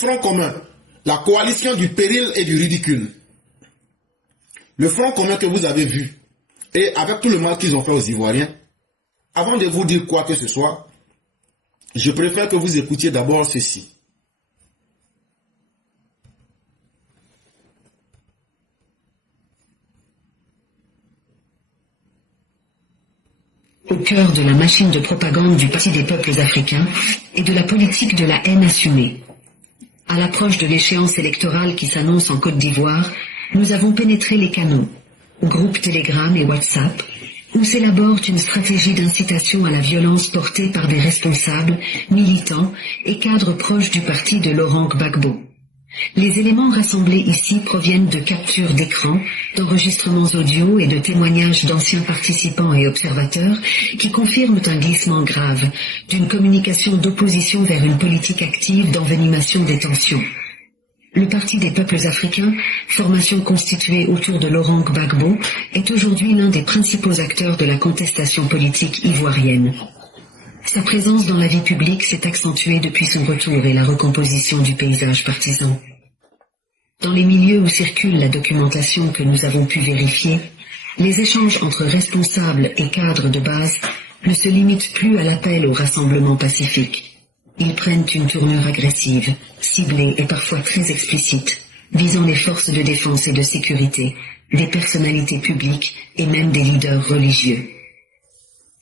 Front commun, la coalition du péril et du ridicule. Le Front commun que vous avez vu, et avec tout le mal qu'ils ont fait aux Ivoiriens, avant de vous dire quoi que ce soit, je préfère que vous écoutiez d'abord ceci. Au cœur de la machine de propagande du Parti des peuples africains et de la politique de la haine assumée. À l'approche de l'échéance électorale qui s'annonce en Côte d'Ivoire, nous avons pénétré les canaux, groupes Telegram et WhatsApp, où s'élabore une stratégie d'incitation à la violence portée par des responsables, militants et cadres proches du parti de Laurent Gbagbo. Les éléments rassemblés ici proviennent de captures d'écran, d'enregistrements audio et de témoignages d'anciens participants et observateurs qui confirment un glissement grave d'une communication d'opposition vers une politique active d'envenimation des tensions. Le Parti des peuples africains, formation constituée autour de Laurent Gbagbo, est aujourd'hui l'un des principaux acteurs de la contestation politique ivoirienne. Sa présence dans la vie publique s'est accentuée depuis son retour et la recomposition du paysage partisan. Dans les milieux où circule la documentation que nous avons pu vérifier, les échanges entre responsables et cadres de base ne se limitent plus à l'appel au rassemblement pacifique. Ils prennent une tournure agressive, ciblée et parfois très explicite, visant les forces de défense et de sécurité, des personnalités publiques et même des leaders religieux.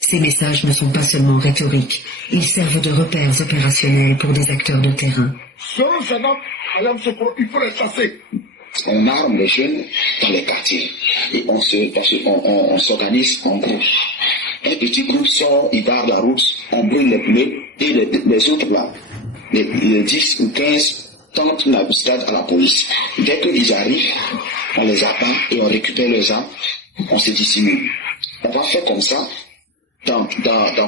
Ces messages ne sont pas seulement rhétoriques, ils servent de repères opérationnels pour des acteurs de terrain. Il faut les chasser. On arme les jeunes dans les quartiers et on s'organise en groupe. Un petit groupe sort, il barre la route, on brûle les pneus et les autres là, les 10 ou 15 tentent l'embuscade à la police. Dès qu'ils arrivent, on les abat et on récupère leurs armes, on se dissimule. On va faire comme ça dans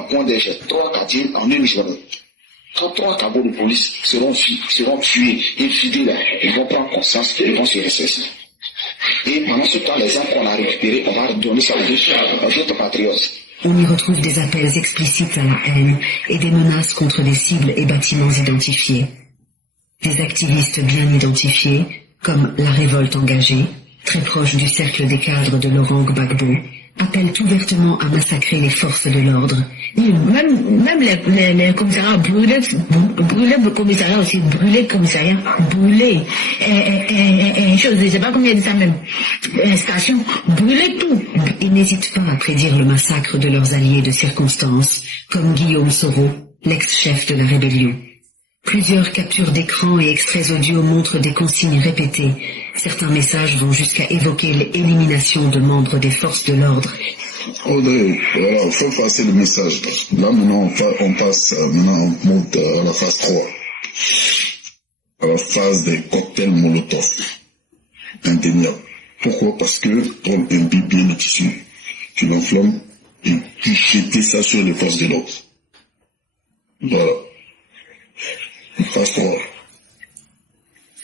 Point d'Échec, 3 quartiers en une journée. Quand 3 cagots de police seront tués et vidés là, ils vont prendre conscience et ils vont se ressaisir. Et pendant ce temps, les armes qu'on a récupérées, on va donner ça aux autres patriotes. On y retrouve des appels explicites à la haine et des menaces contre des cibles et bâtiments identifiés. Des activistes bien identifiés, comme la révolte engagée, très proche du cercle des cadres de Laurent Gbagbo, appellent ouvertement à massacrer les forces de l'ordre. Même les commissariats brûlés le commissariat aussi, brûlés le commissariat, brûlés, chose, je sais pas combien de ça même, stations, brûlés tout. Ils n'hésitent pas à prédire le massacre de leurs alliés de circonstance, comme Guillaume Soro, l'ex-chef de la rébellion. Plusieurs captures d'écran et extraits audio montrent des consignes répétées. Certains messages vont jusqu'à évoquer l'élimination de membres des forces de l'ordre. Audrey, voilà, il faut passer le message. Là, maintenant, on passe, maintenant, on monte à la phase 3. À la phase des cocktails Molotov. Indéniable. Pourquoi? Parce que, on imbibe bien le tissu. Tu l'enflammes et tu jettes ça sur les forces de l'ordre. Voilà. Phase 3.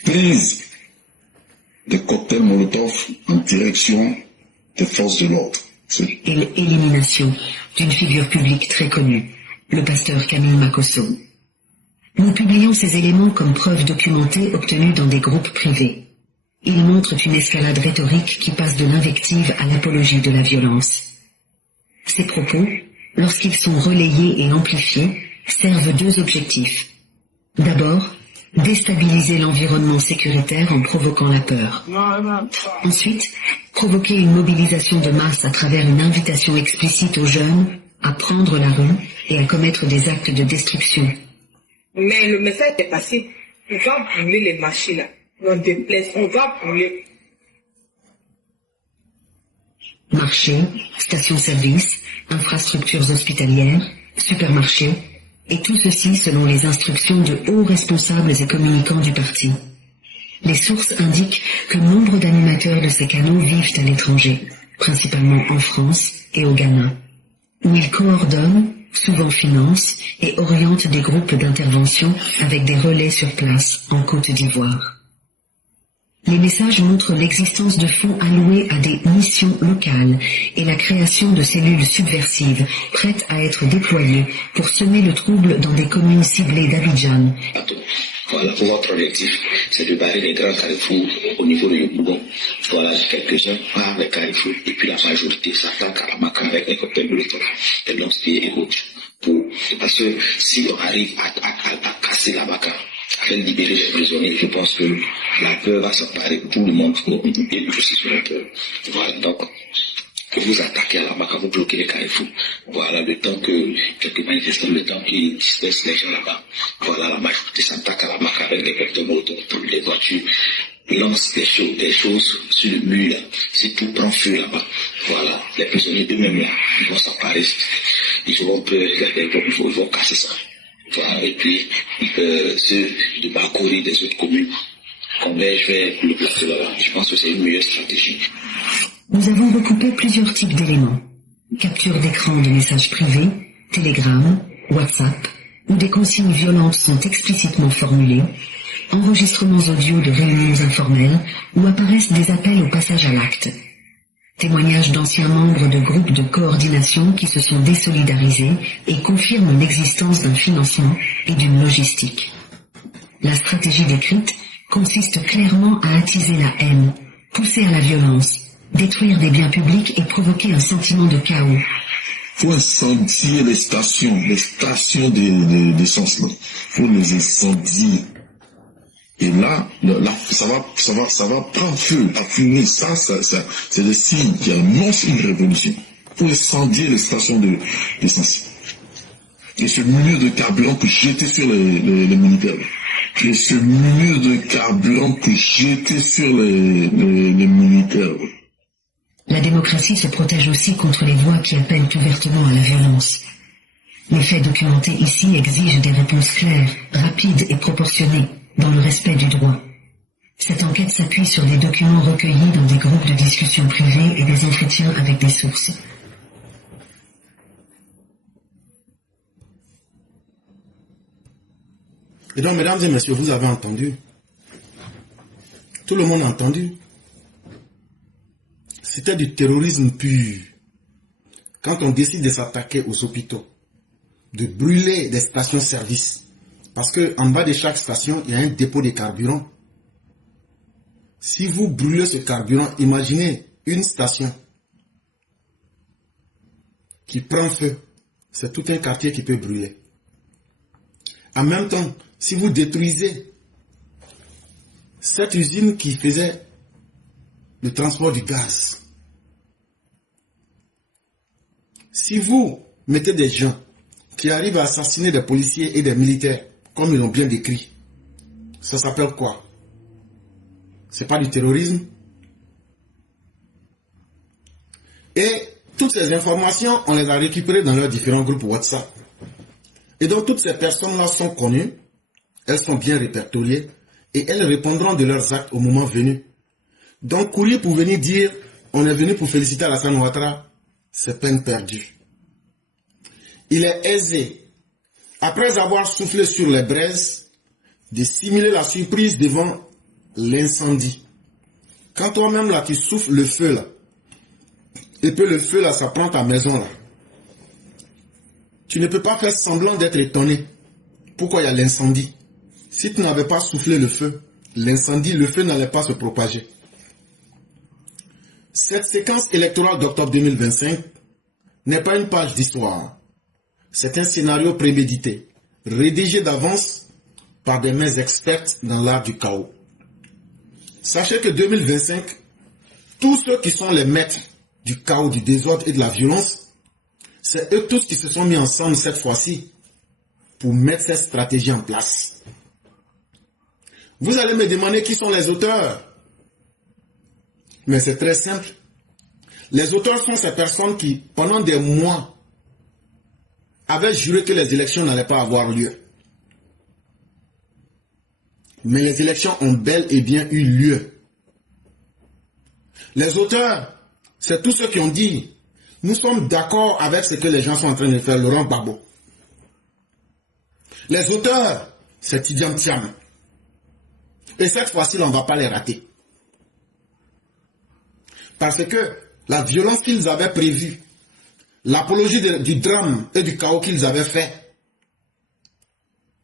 Prise des cocktails Molotov en direction des forces de l'ordre. Et l'élimination d'une figure publique très connue, le pasteur Camille Makosso. Nous publions ces éléments comme preuves documentées obtenues dans des groupes privés. Ils montrent une escalade rhétorique qui passe de l'invective à l'apologie de la violence. Ces propos, lorsqu'ils sont relayés et amplifiés, servent 2 objectifs. D'abord, déstabiliser l'environnement sécuritaire en provoquant la peur. Ensuite, provoquer une mobilisation de masse à travers une invitation explicite aux jeunes à prendre la rue et à commettre des actes de destruction. Mais le message est passé. On va brûler les machines. On déplace, on va brûler. Marchés, stations-service, infrastructures hospitalières, supermarchés, et tout ceci selon les instructions de hauts responsables et communicants du parti. Les sources indiquent que nombre d'animateurs de ces canaux vivent à l'étranger, principalement en France et au Ghana, où ils coordonnent, souvent financent et orientent des groupes d'intervention avec des relais sur place en Côte d'Ivoire. Les messages montrent l'existence de fonds alloués à des missions locales et la création de cellules subversives prêtes à être déployées pour semer le trouble dans des communes ciblées d'Abidjan. Voilà, pour votre objectif, c'est de barrer les grands carrefours au niveau de Yopougon. Voilà, quelques-uns partent les carrefours et puis la majorité s'attaque à la Maka avec un cocktail molotov, des lance-pieds et autres. Parce que si on arrive à casser la Maka, à faire libérer les prisonniers, je pense que la peur va s'emparer de tout le monde et nous aussi sur la peur. Voilà, donc, que vous attaquez à la Maka, vous bloquez les carrefours. Voilà, le temps que quelques manifestants, le temps qu'ils dispersent les gens là-bas. Voilà, la majorité s'attaque à la Maka avec des cocktails molotov, les voitures lancent des choses sur le mur là. Si tout prend feu là-bas, voilà, les prisonniers eux-mêmes là, ils vont s'emparer. Ils auront peur, ils vont casser ça. Voilà, et puis, ceux de Bakori, des autres communes, convergent vers le plateau là-bas. Je pense que c'est une meilleure stratégie. Nous avons recoupé plusieurs types d'éléments. Capture d'écran de messages privés, Telegram, WhatsApp, où des consignes violentes sont explicitement formulées, enregistrements audio de réunions informelles, où apparaissent des appels au passage à l'acte. Témoignages d'anciens membres de groupes de coordination qui se sont désolidarisés et confirment l'existence d'un financement et d'une logistique. La stratégie décrite consiste clairement à attiser la haine, pousser à la violence, détruire des biens publics et provoquer un sentiment de chaos. Il faut incendier les stations d'essence là. Il faut les incendier. Et là, ça va prendre feu, la fumée, ça, c'est le signe qu'il y a une révolution. Il faut incendier les stations d'essence. Et ce milieu de carburant que jeter sur les militaires. Et ce milieu de carburant que jeter sur les militaires. La démocratie se protège aussi contre les voix qui appellent ouvertement à la violence. Les faits documentés ici exigent des réponses claires, rapides et proportionnées, dans le respect du droit. Cette enquête s'appuie sur des documents recueillis dans des groupes de discussion privés et des entretiens avec des sources. Et donc, mesdames et messieurs, vous avez entendu. Tout le monde a entendu. C'était du terrorisme pur. Quand on décide de s'attaquer aux hôpitaux, de brûler des stations-service, parce qu'en bas de chaque station, il y a un dépôt de carburant. Si vous brûlez ce carburant, imaginez une station qui prend feu. C'est tout un quartier qui peut brûler. En même temps, si vous détruisez cette usine qui faisait le transport du gaz, si vous mettez des gens qui arrivent à assassiner des policiers et des militaires, comme ils l'ont bien décrit, ça s'appelle quoi? C'est pas du terrorisme? Et toutes ces informations, on les a récupérées dans leurs différents groupes WhatsApp. Et donc toutes ces personnes-là sont connues, elles sont bien répertoriées, et elles répondront de leurs actes au moment venu. Donc courir pour venir dire, on est venu pour féliciter Alassane Ouattara, c'est peine perdue. Il est aisé, après avoir soufflé sur les braises, de simuler la surprise devant l'incendie. Quand toi-même là, tu souffles le feu là, et puis le feu là, ça prend ta maison là, tu ne peux pas faire semblant d'être étonné. Pourquoi il y a l'incendie? Si tu n'avais pas soufflé le feu, l'incendie, le feu n'allait pas se propager. Cette séquence électorale d'octobre 2025 n'est pas une page d'histoire. C'est un scénario prémédité, rédigé d'avance par des mains expertes dans l'art du chaos. Sachez que 2025, tous ceux qui sont les maîtres du chaos, du désordre et de la violence, c'est eux tous qui se sont mis ensemble cette fois-ci pour mettre cette stratégie en place. Vous allez me demander qui sont les auteurs. Mais c'est très simple. Les auteurs sont ces personnes qui, pendant des mois, avaient juré que les élections n'allaient pas avoir lieu. Mais les élections ont bel et bien eu lieu. Les auteurs, c'est tous ceux qui ont dit, nous sommes d'accord avec ce que les gens sont en train de faire, Laurent Gbagbo. Les auteurs, c'est Tidjane Thiam. Et cette fois-ci, on ne va pas les rater. Parce que la violence qu'ils avaient prévue, l'apologie du drame et du chaos qu'ils avaient fait,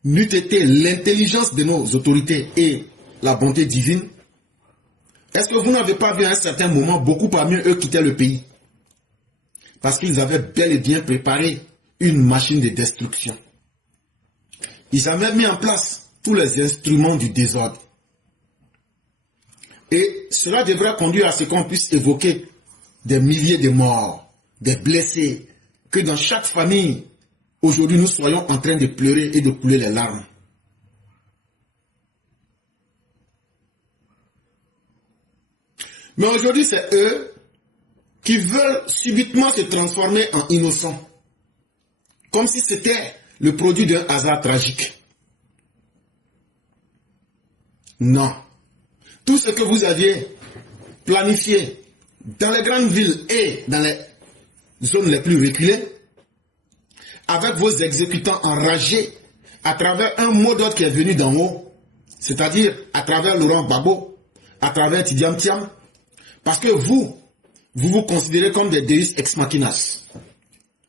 n'eût été l'intelligence de nos autorités et la bonté divine, est-ce que vous n'avez pas vu à un certain moment beaucoup parmi eux quitter le pays? Parce qu'ils avaient bel et bien préparé une machine de destruction. Ils avaient mis en place tous les instruments du désordre. Et cela devrait conduire à ce qu'on puisse évoquer des milliers de morts, des blessés, que dans chaque famille, aujourd'hui nous soyons en train de pleurer et de couler les larmes. Mais aujourd'hui, c'est eux qui veulent subitement se transformer en innocents, comme si c'était le produit d'un hasard tragique. Non. Tout ce que vous aviez planifié dans les grandes villes et dans les zones les plus reculées, avec vos exécutants enragés, à travers un mot d'ordre qui est venu d'en haut, c'est-à-dire à travers Laurent Gbagbo, à travers Tidiane Thiam, parce que vous vous considérez comme des deus ex machinas,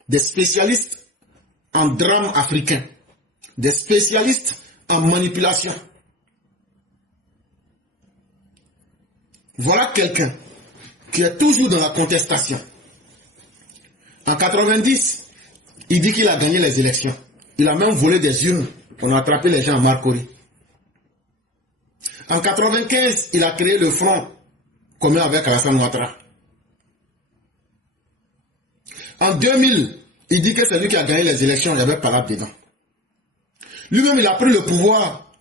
des spécialistes en drame africain, des spécialistes en manipulation. Voilà quelqu'un qui est toujours dans la contestation. En 90, il dit qu'il a gagné les élections. Il a même volé des urnes. On a attrapé les gens à Marcory. En 95, il a créé le front commun avec Alassane Ouattara. En 2000, il dit que c'est lui qui a gagné les élections, il n'y avait pas là dedans. Lui-même, il a pris le pouvoir.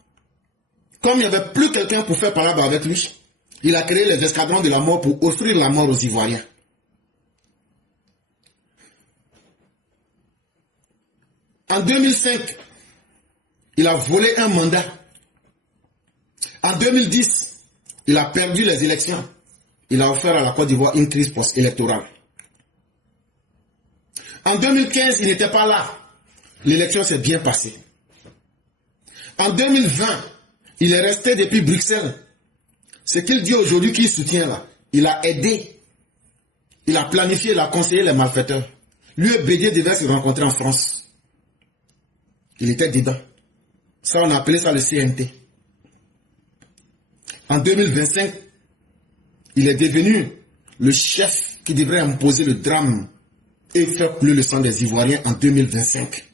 Comme il n'y avait plus quelqu'un pour faire palabre avec lui, il a créé les escadrons de la mort pour offrir la mort aux Ivoiriens. En 2005, il a volé un mandat. En 2010, il a perdu les élections. Il a offert à la Côte d'Ivoire une crise post-électorale. En 2015, il n'était pas là. L'élection s'est bien passée. En 2020, il est resté depuis Bruxelles. Ce qu'il dit aujourd'hui qu'il soutient là, il a aidé, il a planifié, il a conseillé les malfaiteurs. Lui et Bédier devaient se rencontrer en France. Il était dedans. Ça, on a appelé ça le CNT. En 2025, il est devenu le chef qui devrait imposer le drame et faire couler le sang des Ivoiriens en 2025.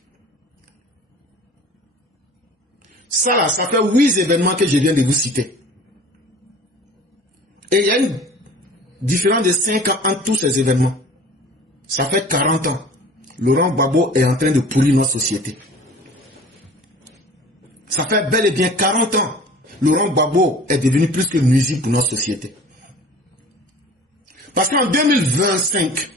Ça là, ça fait 8 événements que je viens de vous citer. Et il y a une différence de 5 ans entre tous ces événements. Ça fait 40 ans. Laurent Gbagbo est en train de pourrir notre société. Ça fait bel et bien 40 ans. Laurent Gbagbo est devenu plus que nuisible pour notre société. Parce qu'en 2025,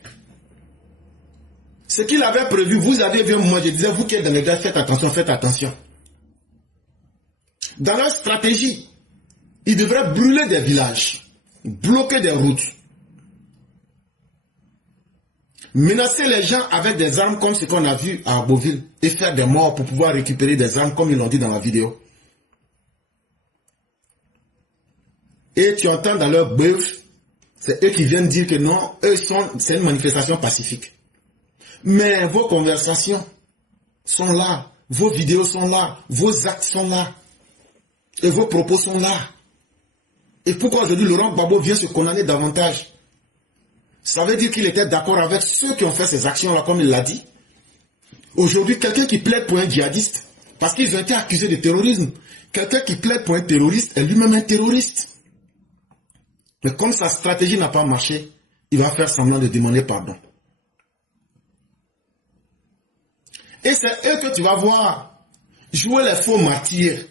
ce qu'il avait prévu, vous avez vu, moi je disais, vous qui êtes dans les gars, faites attention, faites attention. Dans leur stratégie, ils devraient brûler des villages, bloquer des routes, menacer les gens avec des armes comme ce qu'on a vu à Beauville et faire des morts pour pouvoir récupérer des armes comme ils l'ont dit dans la vidéo. Et tu entends dans leur bœuf, c'est eux qui viennent dire que non, c'est une manifestation pacifique. Mais vos conversations sont là, vos vidéos sont là, vos actes sont là, et vos propos sont là. Et pourquoi aujourd'hui Laurent Gbagbo vient se condamner davantage? Ça veut dire qu'il était d'accord avec ceux qui ont fait ces actions-là, comme il l'a dit. Aujourd'hui, quelqu'un qui plaide pour un djihadiste, parce qu'ils ont été accusés de terrorisme, quelqu'un qui plaide pour un terroriste est lui-même un terroriste. Mais comme sa stratégie n'a pas marché, il va faire semblant de demander pardon. Et c'est eux que tu vas voir jouer les faux martyrs,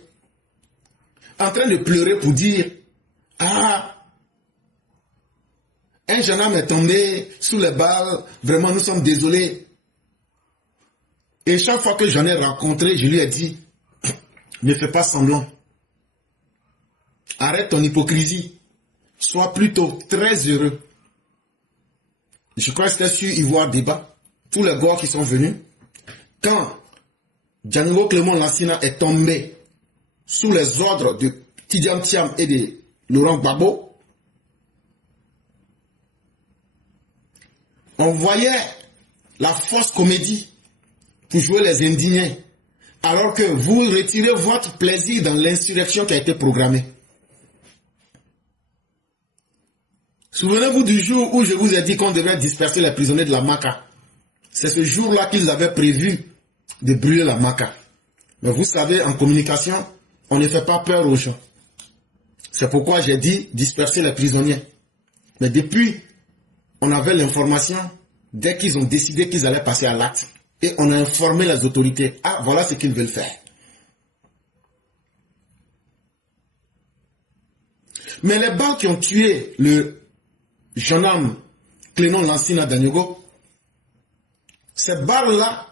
en train de pleurer pour dire « Ah, un jeune homme est tombé sous les balles, vraiment nous sommes désolés. » Et chaque fois que j'en ai rencontré, je lui ai dit « Ne fais pas semblant. Arrête ton hypocrisie. Sois plutôt très heureux. » Je crois que c'était sur Ivoire Débat, tous les gars qui sont venus. Quand Django Clément Lassina est tombé sous les ordres de Tidiane Thiam et de Laurent Gbagbo, on voyait la fausse comédie pour jouer les indignés. alors que vous retirez votre plaisir dans l'insurrection qui a été programmée. Souvenez-vous du jour où je vous ai dit qu'on devait disperser les prisonniers de la Maka. C'est ce jour-là qu'ils avaient prévu de brûler la Maka. Mais vous savez, en communication, on ne fait pas peur aux gens. C'est pourquoi j'ai dit disperser les prisonniers. Mais depuis, on avait l'information dès qu'ils ont décidé qu'ils allaient passer à l'acte. Et on a informé les autorités. Ah, voilà ce qu'ils veulent faire. Mais les balles qui ont tué le gendarme Clénon Lansina Daniego, ces balles-là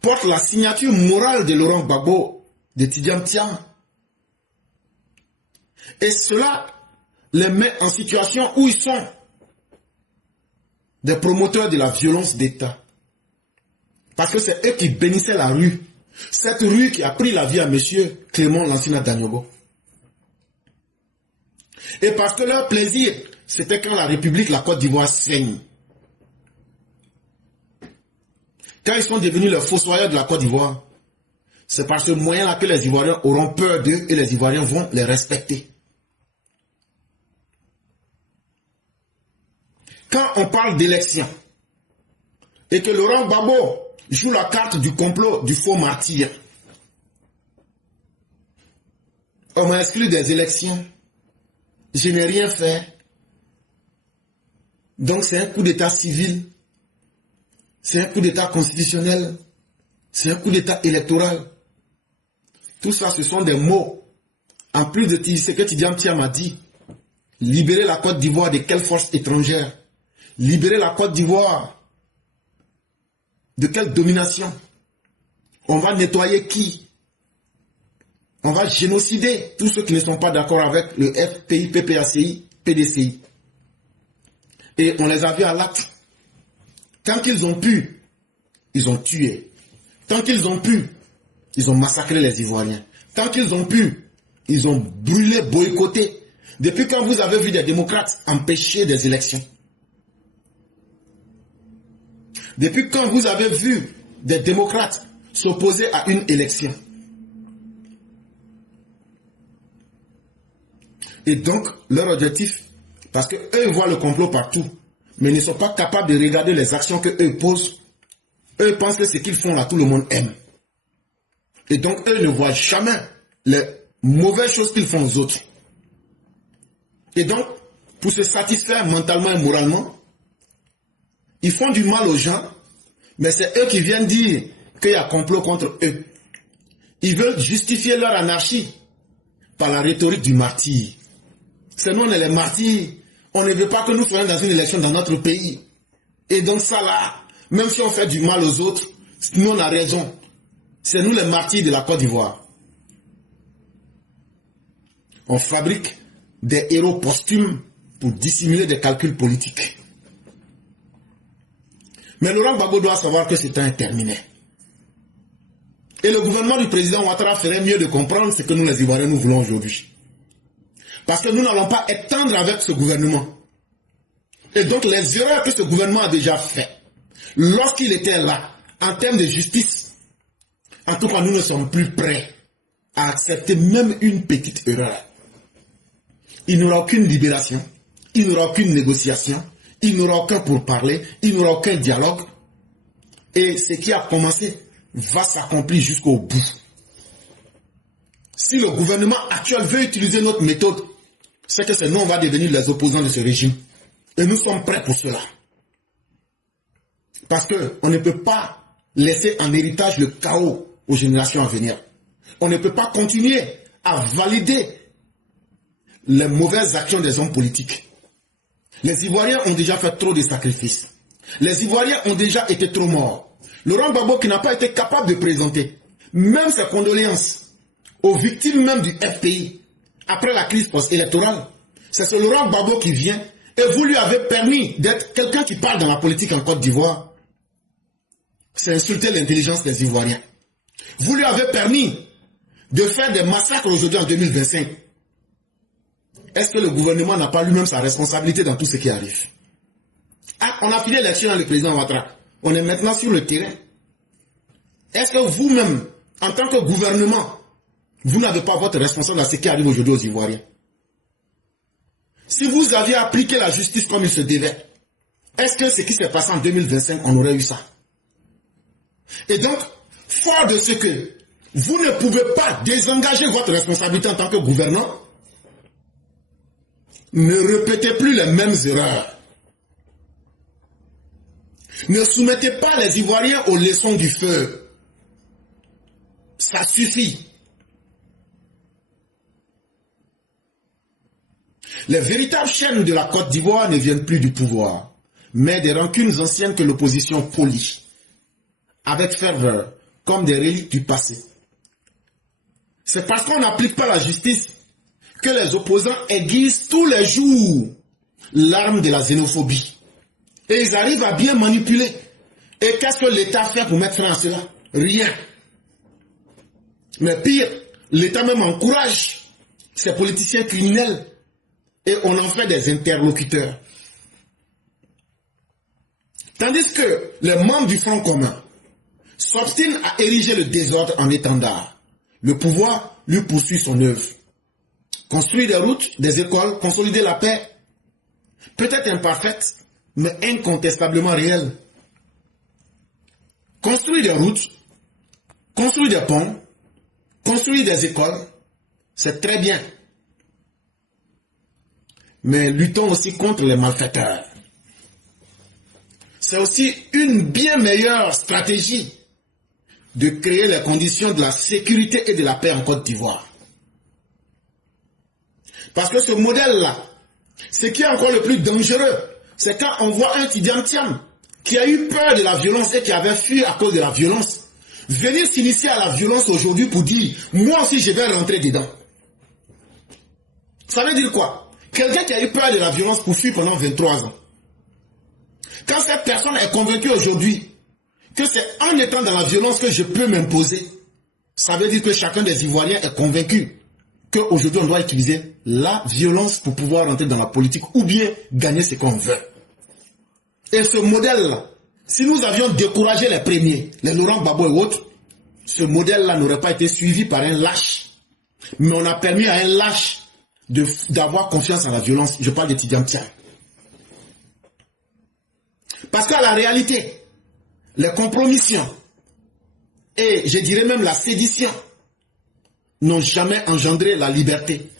portent la signature morale de Laurent Gbagbo, de Tidjam Thiam. Et cela les met en situation où ils sont des promoteurs de la violence d'État. Parce que c'est eux qui bénissaient la rue. Cette rue qui a pris la vie à M. Clément Lansina Daniego. Et parce que leur plaisir, c'était quand la République, la Côte d'Ivoire saigne. Quand ils sont devenus les fossoyeurs de la Côte d'Ivoire, c'est par ce moyen-là que les Ivoiriens auront peur d'eux et les Ivoiriens vont les respecter. Quand on parle d'élection et que Laurent Gbagbo joue la carte du complot du faux martyr, on m'a exclu des élections, je n'ai rien fait, donc c'est un coup d'état civil, c'est un coup d'état constitutionnel, c'est un coup d'état électoral. Tout ça, ce sont des mots. En plus de ce que Tidjam Thiam a dit, libérer la Côte d'Ivoire de quelle force étrangère? Libérer la Côte d'Ivoire de quelle domination? On va nettoyer qui? On va génocider tous ceux qui ne sont pas d'accord avec le FPI, PPACI, PDCI. Et on les a vus à l'acte. Tant qu'ils ont pu, ils ont tué. Tant qu'ils ont pu, ils ont massacré les Ivoiriens. Tant qu'ils ont pu, ils ont brûlé, boycotté. Depuis quand vous avez vu des démocrates empêcher des élections? Depuis quand vous avez vu des démocrates s'opposer à une élection? Et donc, leur objectif, parce qu'eux voient le complot partout, mais ne sont pas capables de regarder les actions qu'eux posent. Eux pensent que ce qu'ils font là, tout le monde aime. Et donc, eux ne voient jamais les mauvaises choses qu'ils font aux autres. Et donc, pour se satisfaire mentalement et moralement, ils font du mal aux gens, mais c'est eux qui viennent dire qu'il y a complot contre eux. Ils veulent justifier leur anarchie par la rhétorique du martyr. C'est nous, on est les martyrs. On ne veut pas que nous soyons dans une élection dans notre pays. Et donc ça là, même si on fait du mal aux autres, nous on a raison. C'est nous les martyrs de la Côte d'Ivoire. On fabrique des héros posthumes pour dissimuler des calculs politiques. Mais Laurent Gbagbo doit savoir que c'est un terminé. Et le gouvernement du président Ouattara ferait mieux de comprendre ce que nous les Ivoiriens nous voulons aujourd'hui. Parce que nous n'allons pas étendre avec ce gouvernement. Et donc les erreurs que ce gouvernement a déjà faites, lorsqu'il était là, en termes de justice, en tout cas nous ne sommes plus prêts à accepter même une petite erreur. Il n'y aura aucune libération, il n'y aura aucune négociation, il n'y aura aucun pourparler, il n'y aura aucun dialogue. Et ce qui a commencé va s'accomplir jusqu'au bout. Si le gouvernement actuel veut utiliser notre méthode, c'est que c'est nous, on va devenir les opposants de ce régime. Et nous sommes prêts pour cela. Parce qu'on ne peut pas laisser en héritage le chaos aux générations à venir. On ne peut pas continuer à valider les mauvaises actions des hommes politiques. Les Ivoiriens ont déjà fait trop de sacrifices. Les Ivoiriens ont déjà été trop morts. Laurent Gbagbo qui n'a pas été capable de présenter même ses condoléances aux victimes même du FPI après la crise post-électorale, c'est ce Laurent Gbagbo qui vient et vous lui avez permis d'être quelqu'un qui parle dans la politique en Côte d'Ivoire. C'est insulter l'intelligence des Ivoiriens. Vous lui avez permis de faire des massacres aujourd'hui en 2025. Est-ce que le gouvernement n'a pas lui-même sa responsabilité dans tout ce qui arrive? Ah, on a fini l'élection dans le président Ouattara. On est maintenant sur le terrain. Est-ce que vous-même, en tant que gouvernement, vous n'avez pas votre responsable à ce qui arrive aujourd'hui aux Ivoiriens. Si vous aviez appliqué la justice comme il se devait, est-ce que ce qui s'est passé en 2025, on aurait eu ça? Et donc, fort de ce que vous ne pouvez pas désengager votre responsabilité en tant que gouvernant, ne répétez plus les mêmes erreurs. Ne soumettez pas les Ivoiriens aux leçons du feu. Ça suffit. Les véritables chaînes de la Côte d'Ivoire ne viennent plus du pouvoir, mais des rancunes anciennes que l'opposition polie, avec ferveur, comme des reliques du passé. C'est parce qu'on n'applique pas la justice que les opposants aiguisent tous les jours l'arme de la xénophobie. Et ils arrivent à bien manipuler. Et qu'est-ce que l'État fait pour mettre fin à cela? Rien. Mais pire, l'État même encourage ces politiciens criminels et on en fait des interlocuteurs. Tandis que les membres du Front commun s'obstinent à ériger le désordre en étendard, le pouvoir lui poursuit son œuvre. Construire des routes, des écoles, consolider la paix, peut-être imparfaite, mais incontestablement réelle. Construire des routes, construire des ponts, construire des écoles, c'est très bien. Mais luttons aussi contre les malfaiteurs. C'est aussi une bien meilleure stratégie de créer les conditions de la sécurité et de la paix en Côte d'Ivoire. Parce que ce modèle-là, ce qui est encore le plus dangereux, c'est quand on voit un Tidiane Thiam qui a eu peur de la violence et qui avait fui à cause de la violence, venir s'initier à la violence aujourd'hui pour dire « moi aussi je vais rentrer dedans ». Ça veut dire quoi? Quelqu'un qui a eu peur de la violence pour fuir pendant 23 ans. Quand cette personne est convaincue aujourd'hui que c'est en étant dans la violence que je peux m'imposer, ça veut dire que chacun des Ivoiriens est convaincu qu'aujourd'hui on doit utiliser la violence pour pouvoir rentrer dans la politique ou bien gagner ce qu'on veut. Et ce modèle-là, si nous avions découragé les premiers, les Laurent Gbagbo et autres, ce modèle-là n'aurait pas été suivi par un lâche. Mais on a permis à un lâche d'avoir confiance en la violence. Je parle de Tidiane Thiam. Parce qu'à la réalité, les compromissions et je dirais même la sédition n'ont jamais engendré la liberté.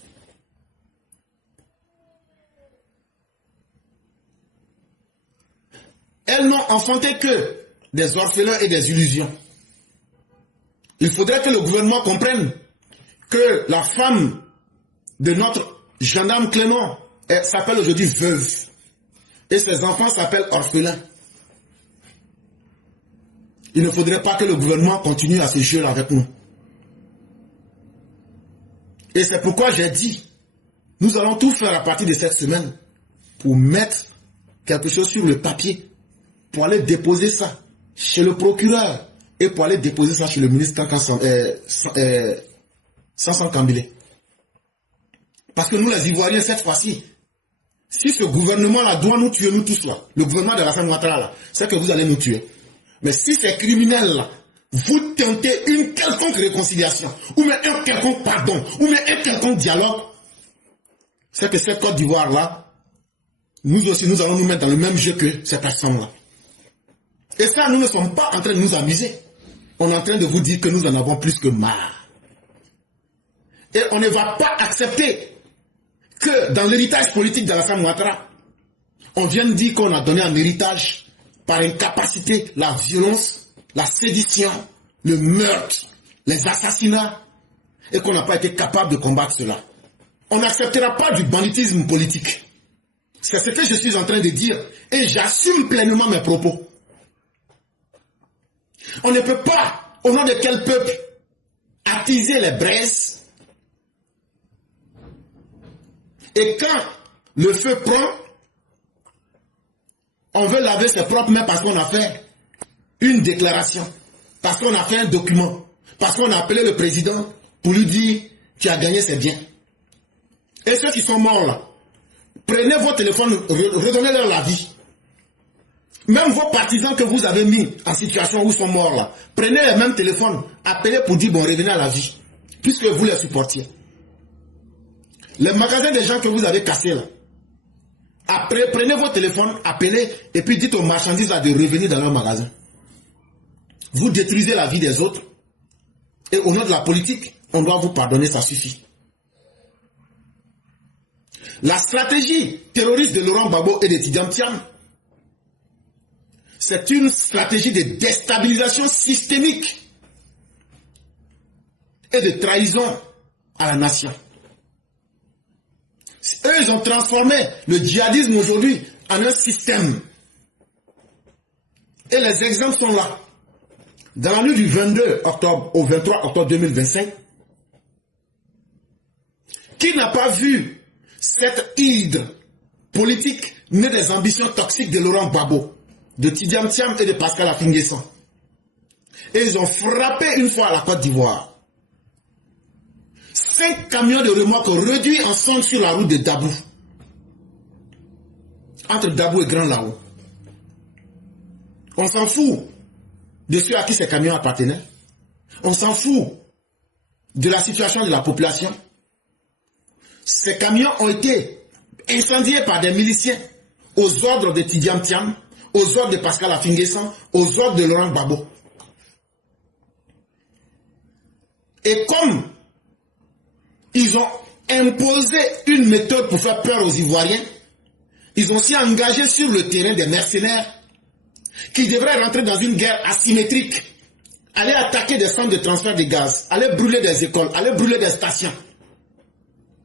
Elles n'ont enfanté que des orphelins et des illusions. Il faudrait que le gouvernement comprenne que la femme de notre gendarme Clément s'appelle aujourd'hui veuve. Et ses enfants s'appellent orphelins. Il ne faudrait pas que le gouvernement continue à se jouer avec nous. Et c'est pourquoi j'ai dit, nous allons tout faire à partir de cette semaine pour mettre quelque chose sur le papier, pour aller déposer ça chez le procureur et pour aller déposer ça chez le ministre Sanson Kambile. Parce que nous les Ivoiriens, cette fois-ci, si ce gouvernement-là doit nous tuer, nous tous là, le gouvernement de Alassane Ouattara là, c'est que vous allez nous tuer. Mais si ces criminels-là, vous tentez une quelconque réconciliation, ou même un quelconque pardon, ou même un quelconque dialogue, c'est que cette Côte d'Ivoire-là, nous aussi, nous allons nous mettre dans le même jeu que ces personnes-là. Et ça, nous ne sommes pas en train de nous amuser. On est en train de vous dire que nous en avons plus que marre. Et on ne va pas accepter que dans l'héritage politique d'Alassane Ouattara, on vient de dire qu'on a donné un héritage par incapacité, la violence, la sédition, le meurtre, les assassinats, et qu'on n'a pas été capable de combattre cela. On n'acceptera pas du banditisme politique. C'est ce que je suis en train de dire, et j'assume pleinement mes propos. On ne peut pas, au nom de quel peuple, attiser les braises, et quand le feu prend, on veut laver ses propres mains parce qu'on a fait une déclaration, parce qu'on a fait un document, parce qu'on a appelé le président pour lui dire tu as gagné, c'est bien. Et ceux qui sont morts là, prenez votre téléphone, redonnez-leur la vie. Même vos partisans que vous avez mis en situation où ils sont morts là, prenez le même téléphone, appelez pour dire bon, revenez à la vie, puisque vous les supportiez. Les magasins des gens que vous avez cassés là, après, prenez vos téléphones, appelez, et puis dites aux marchandises là de revenir dans leur magasin. Vous détruisez la vie des autres, et au nom de la politique, on doit vous pardonner, ça suffit. La stratégie terroriste de Laurent Gbagbo et de Tidjane Thiam, c'est une stratégie de déstabilisation systémique et de trahison à la nation. Eux, ils ont transformé le djihadisme aujourd'hui en un système. Et les exemples sont là. Dans la nuit du 22 octobre au 23 octobre 2025, qui n'a pas vu cette hydre politique née des ambitions toxiques de Laurent Gbagbo, de Tidjane Thiam et de Pascal Affi-N'Guessan? Et ils ont frappé une fois à la Côte d'Ivoire. 5 camions de remorques réduits en sonde sur la route de Dabou. Entre Dabou et Grand Lao. On s'en fout de ceux à qui ces camions appartenaient. On s'en fout de la situation de la population. Ces camions ont été incendiés par des miliciens aux ordres de Tidjane Thiam, aux ordres de Pascal Affi-N'Guessan, aux ordres de Laurent Gbagbo. Et comme ils ont imposé une méthode pour faire peur aux Ivoiriens, ils ont aussi engagé sur le terrain des mercenaires qui devraient rentrer dans une guerre asymétrique, aller attaquer des centres de transfert de gaz, aller brûler des écoles, aller brûler des stations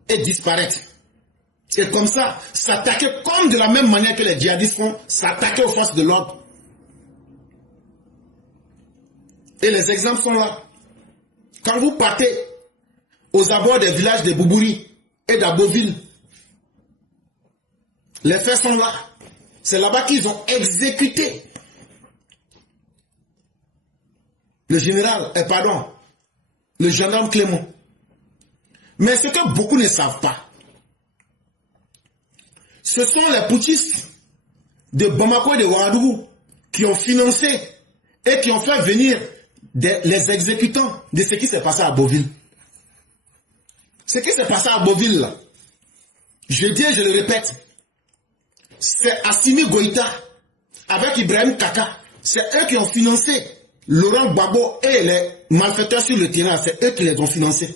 et disparaître. Et comme ça, s'attaquer comme de la même manière que les djihadistes font, s'attaquer aux forces de l'ordre. Et les exemples sont là. Quand vous partez aux abords des villages de Boubouri et d'Aboville, les faits sont là. C'est là-bas qu'ils ont exécuté le gendarme Clément. Mais ce que beaucoup ne savent pas, ce sont les putschistes de Bamako et de Ouagadougou qui ont financé et qui ont fait venir les exécutants de ce qui s'est passé à Boville. Ce qui s'est passé à Boville, là, je dis et je le répète, c'est Assimi Goïta avec Ibrahim Kaka, c'est eux qui ont financé Laurent Gbagbo et les malfaiteurs sur le terrain, c'est eux qui les ont financés.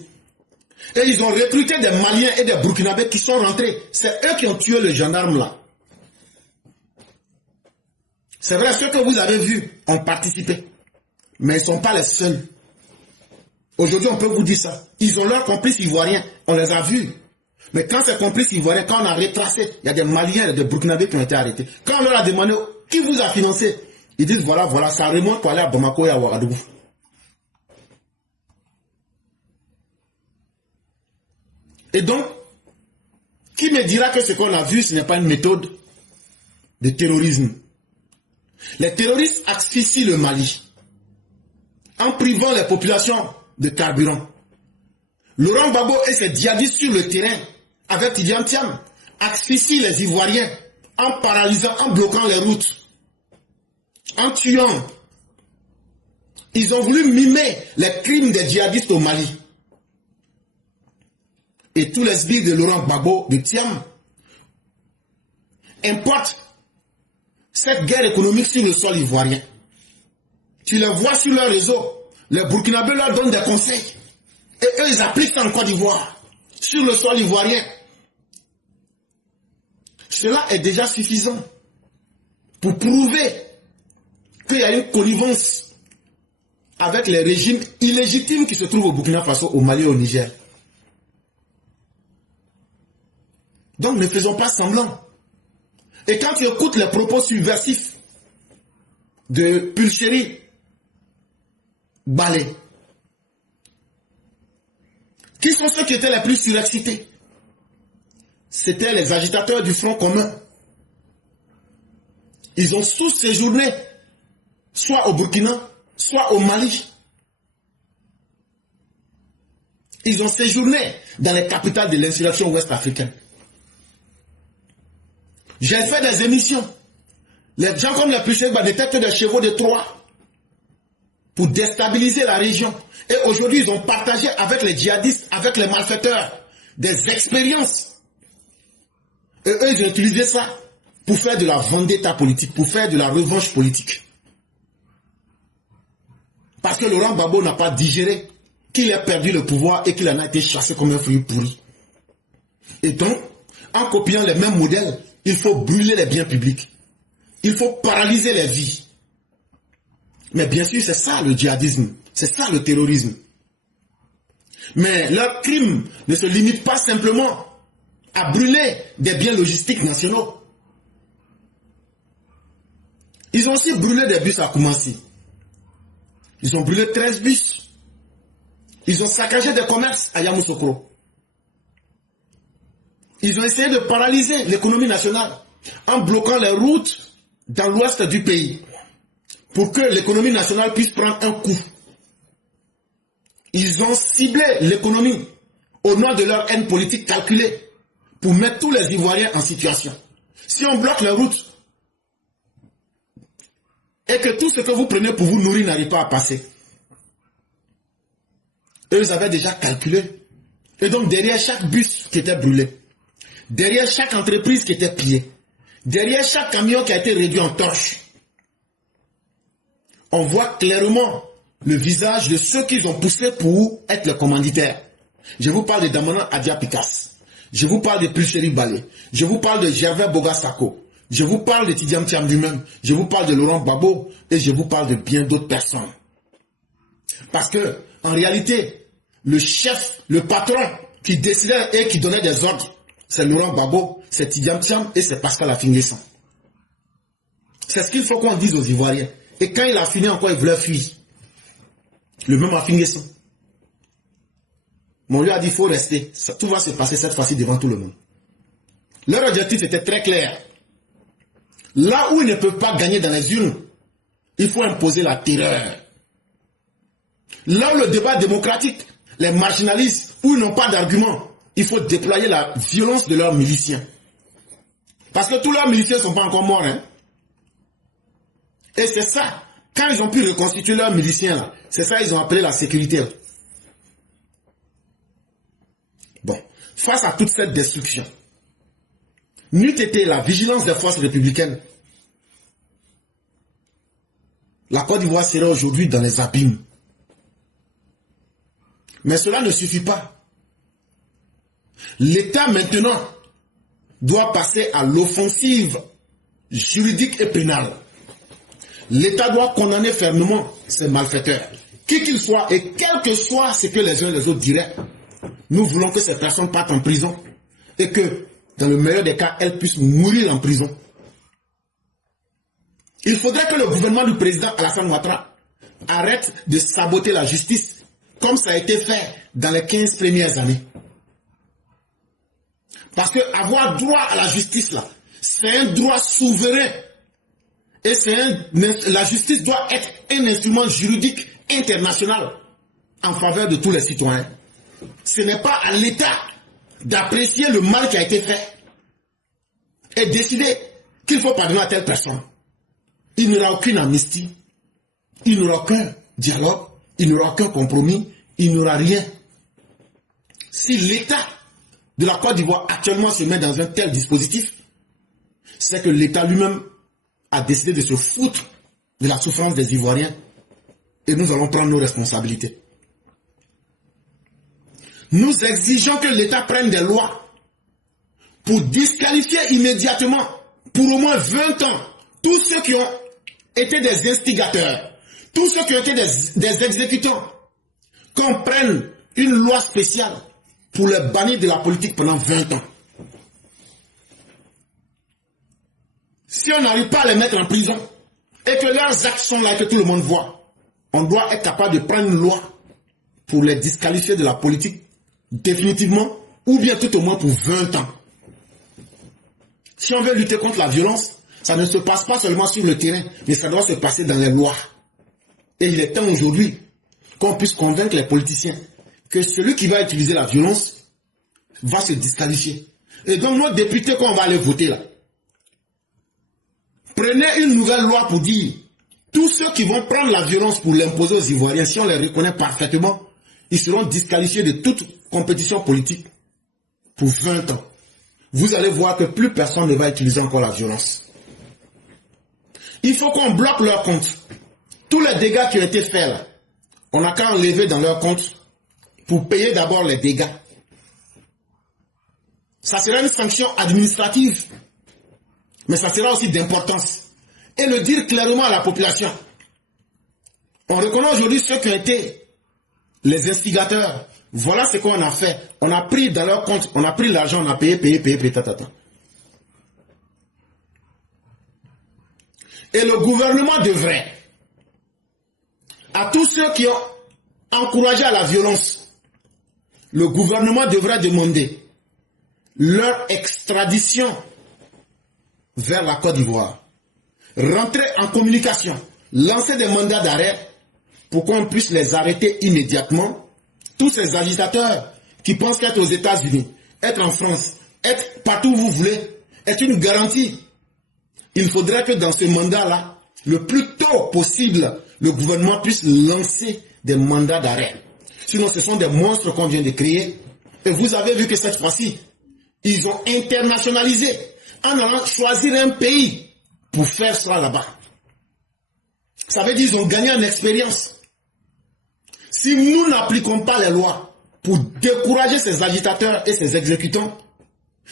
Et ils ont recruté des Maliens et des Burkinabés qui sont rentrés. C'est eux qui ont tué le gendarme là. C'est vrai, ceux que vous avez vus ont participé. Mais ils ne sont pas les seuls. Aujourd'hui, on peut vous dire ça. Ils ont leurs complices ivoiriens. On les a vus. Mais quand ces complices ivoiriens, quand on a retracé, il y a des Maliens et des Burkinabés qui ont été arrêtés. Quand on leur a demandé qui vous a financé, ils disent voilà, ça remonte pour aller à Bamako et à Ouagadougou. Et donc, qui me dira que ce qu'on a vu, ce n'est pas une méthode de terrorisme? Les terroristes asphyxient le Mali en privant les populations de carburant. Laurent Gbagbo et ses djihadistes sur le terrain, avec Tidjane Thiam, asphyxient les Ivoiriens en paralysant, en bloquant les routes, en tuant. Ils ont voulu mimer les crimes des djihadistes au Mali. Et tous les sbires de Laurent Gbagbo, de Thiam, importent cette guerre économique sur le sol ivoirien. Tu les vois sur leur réseau. Les Burkinabés leur donnent des conseils. Et eux, ils appliquent ça en Côte d'Ivoire, sur le sol ivoirien. Cela est déjà suffisant pour prouver qu'il y a une connivence avec les régimes illégitimes qui se trouvent au Burkina Faso, au Mali et au Niger. Donc ne faisons pas semblant. Et quand tu écoutes les propos subversifs de Pulchéry Balé, qui sont ceux qui étaient les plus surexcités? C'était les agitateurs du Front commun. Ils ont tous séjourné, soit au Burkina, soit au Mali. Ils ont séjourné dans les capitales de l'insurrection ouest-africaine. J'ai fait des émissions Les gens comme les Puchegba n'étaient que des chevaux de Troie pour déstabiliser la région. Et aujourd'hui, ils ont partagé avec les djihadistes, avec les malfaiteurs, des expériences. Et eux, ils ont utilisé ça pour faire de la vendetta politique, pour faire de la revanche politique. Parce que Laurent Gbagbo n'a pas digéré qu'il a perdu le pouvoir et qu'il en a été chassé comme un fruit pourri. Et donc, en copiant les mêmes modèles, il faut brûler les biens publics. Il faut paralyser les vies. Mais bien sûr, c'est ça le djihadisme. C'est ça le terrorisme. Mais leur crime ne se limite pas simplement à brûler des biens logistiques nationaux. Ils ont aussi brûlé des bus à Koumassi. Ils ont brûlé 13 bus. Ils ont saccagé des commerces à Yamoussoukro. Ils ont essayé de paralyser l'économie nationale en bloquant les routes dans l'ouest du pays pour que l'économie nationale puisse prendre un coup. Ils ont ciblé l'économie au nom de leur haine politique calculée pour mettre tous les Ivoiriens en situation. Si on bloque les routes et que tout ce que vous prenez pour vous nourrir n'arrive pas à passer, eux ils avaient déjà calculé. Et donc derrière chaque bus qui était brûlé, derrière chaque entreprise qui était pillée, derrière chaque camion qui a été réduit en torche, on voit clairement le visage de ceux qu'ils ont poussés pour être les commanditaires. Je vous parle de Damana Adia-Pikas. Je vous parle de Pulcheri Balé. Je vous parle de Gervais Bogasako. Je vous parle de Tidiam Thiam lui-même. Je vous parle de Laurent Gbagbo. Et je vous parle de bien d'autres personnes. Parce que, en réalité, le chef, le patron qui décidait et qui donnait des ordres, c'est Laurent Gbagbo, c'est Tidiam Thiam et c'est Pascal Affi-N'Guessan. C'est ce qu'il faut qu'on dise aux Ivoiriens. Et quand il a fini encore, il voulait fuir. Le même Affi-N'Guessan. Mais on lui a dit, il faut rester. Tout va se passer cette fois-ci devant tout le monde. Leur objectif était très clair. Là où ils ne peuvent pas gagner dans les urnes, il faut imposer la terreur. Là où le débat démocratique les marginalise, où ils n'ont pas d'argument, il faut déployer la violence de leurs miliciens. Parce que tous leurs miliciens ne sont pas encore morts. Hein? Et c'est ça. Quand ils ont pu reconstituer leurs miliciens, là, c'est ça qu'ils ont appelé la sécurité. Là. Bon, face à toute cette destruction, n'eût été la vigilance des forces républicaines, la Côte d'Ivoire serait aujourd'hui dans les abîmes. Mais cela ne suffit pas. L'État maintenant doit passer à l'offensive juridique et pénale. L'État doit condamner fermement ces malfaiteurs, qui qu'ils soient et quel que soit ce que les uns et les autres diraient. Nous voulons que ces personnes partent en prison et que, dans le meilleur des cas, elles puissent mourir en prison. Il faudrait que le gouvernement du président Alassane Ouattara arrête de saboter la justice comme ça a été fait dans les 15 premières années. Parce que avoir droit à la justice, là, c'est un droit souverain. Et la justice doit être un instrument juridique international en faveur de tous les citoyens. Ce n'est pas à l'État d'apprécier le mal qui a été fait et décider qu'il faut pardonner à telle personne. Il n'y aura aucune amnistie, il n'y aura aucun dialogue, il n'y aura aucun compromis, il n'y aura rien. Si l'État de la Côte d'Ivoire actuellement se met dans un tel dispositif, c'est que l'État lui-même a décidé de se foutre de la souffrance des Ivoiriens et nous allons prendre nos responsabilités. Nous exigeons que l'État prenne des lois pour disqualifier immédiatement, pour au moins 20 ans, tous ceux qui ont été des instigateurs, tous ceux qui ont été des exécutants, qu'on prenne une loi spéciale pour les bannir de la politique pendant 20 ans. Si on n'arrive pas à les mettre en prison et que leurs actes sont là et que tout le monde voit, on doit être capable de prendre une loi pour les disqualifier de la politique définitivement ou bien tout au moins pour 20 ans. Si on veut lutter contre la violence, ça ne se passe pas seulement sur le terrain, mais ça doit se passer dans les lois. Et il est temps aujourd'hui qu'on puisse convaincre les politiciens que celui qui va utiliser la violence va se disqualifier. Et donc nos députés qu'on va aller voter là, Prenez une nouvelle loi pour dire tous ceux qui vont prendre la violence pour l'imposer aux Ivoiriens, si on les reconnaît parfaitement, ils seront disqualifiés de toute compétition politique pour 20 ans. Vous allez voir que plus personne ne va utiliser encore la violence. Il faut qu'on bloque leurs comptes. Tous les dégâts qui ont été faits là, on n'a qu'à enlever dans leurs comptes pour payer d'abord les dégâts. Ça sera une sanction administrative, mais ça sera aussi d'importance. Et le dire clairement à la population. On reconnaît aujourd'hui ceux qui ont été les instigateurs. Voilà ce qu'on a fait. On a pris dans leur compte, on a pris l'argent, on a payé, tatata. Et le gouvernement devrait, à tous ceux qui ont encouragé à la violence, le gouvernement devrait demander leur extradition vers la Côte d'Ivoire. Rentrer en communication, lancer des mandats d'arrêt pour qu'on puisse les arrêter immédiatement. Tous ces agitateurs qui pensent qu'être aux États-Unis, être en France, être partout où vous voulez, est une garantie. Il faudrait que dans ce mandat-là, le plus tôt possible, le gouvernement puisse lancer des mandats d'arrêt. Sinon, ce sont des monstres qu'on vient de créer. Et vous avez vu que cette fois-ci, ils ont internationalisé en allant choisir un pays pour faire cela là-bas. Ça veut dire qu'ils ont gagné en expérience. Si nous n'appliquons pas les lois pour décourager ces agitateurs et ces exécutants,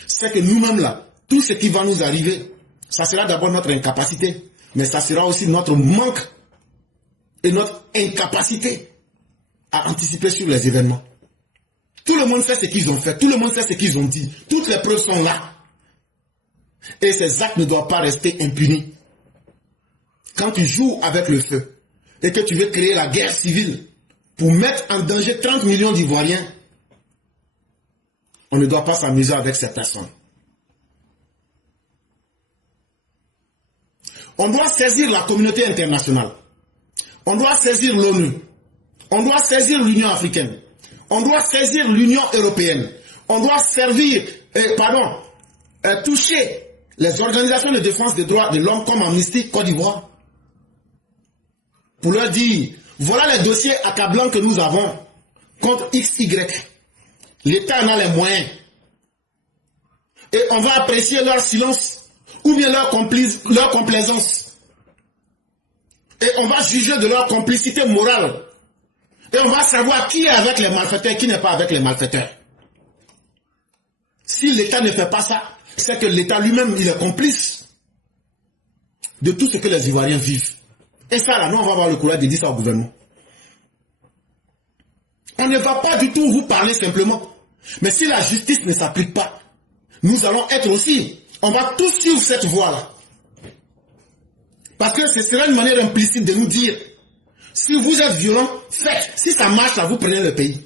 c'est que nous-mêmes là, tout ce qui va nous arriver, ça sera d'abord notre incapacité, mais ça sera aussi notre manque et notre incapacité à anticiper sur les événements. Tout le monde sait ce qu'ils ont fait, tout le monde sait ce qu'ils ont dit, toutes les preuves sont là. Et ces actes ne doivent pas rester impunis. Quand tu joues avec le feu et que tu veux créer la guerre civile pour mettre en danger 30 millions d'Ivoiriens, on ne doit pas s'amuser avec ces personnes. On doit saisir la communauté internationale. On doit saisir l'ONU. On doit saisir l'Union africaine. On doit saisir l'Union européenne. On doit toucher les organisations de défense des droits de l'homme comme Amnesty Côte d'Ivoire pour leur dire, voilà les dossiers accablants que nous avons contre XY. L'État en a les moyens. Et on va apprécier leur silence ou bien leur complaisance. Et on va juger de leur complicité morale. Et on va savoir qui est avec les malfaiteurs et qui n'est pas avec les malfaiteurs. Si l'État ne fait pas ça, c'est que l'État lui-même, il est complice de tout ce que les Ivoiriens vivent. Et ça, là, nous, on va avoir le courage de dire ça au gouvernement. On ne va pas du tout vous parler simplement. Mais si la justice ne s'applique pas, nous allons être aussi, on va tous suivre cette voie-là. Parce que ce sera une manière implicite de nous dire, si vous êtes violent, faites. Si ça marche, là, vous prenez le pays.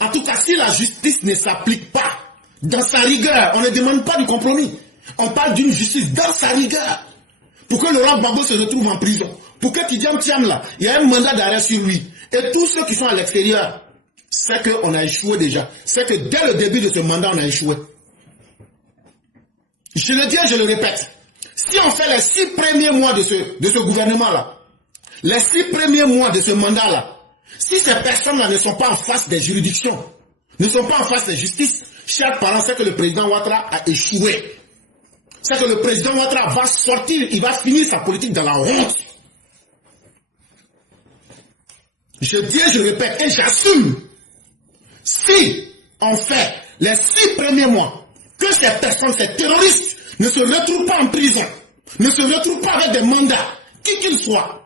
En tout cas, si la justice ne s'applique pas dans sa rigueur, on ne demande pas de compromis. On parle d'une justice dans sa rigueur. Pour que Laurent Gbagbo se retrouve en prison. Pour que Tidjam Thiam, là, il y a un mandat d'arrêt sur lui. Et tous ceux qui sont à l'extérieur, c'est qu'on a échoué déjà. C'est que dès le début de ce mandat, on a échoué. Je le dis et je le répète. Si on fait les 6 premiers mois de ce gouvernement-là, les 6 premiers mois de ce mandat-là, si ces personnes-là ne sont pas en face des juridictions, ne sont pas en face des justices, chaque parent sait que le président Ouattara a échoué. C'est que le président Ouattara va sortir, il va finir sa politique dans la honte. Je dis et je répète et j'assume. Si on fait les 6 premiers mois, que ces personnes, ces terroristes, ne se retrouvent pas en prison, ne se retrouvent pas avec des mandats, qui qu'ils soient,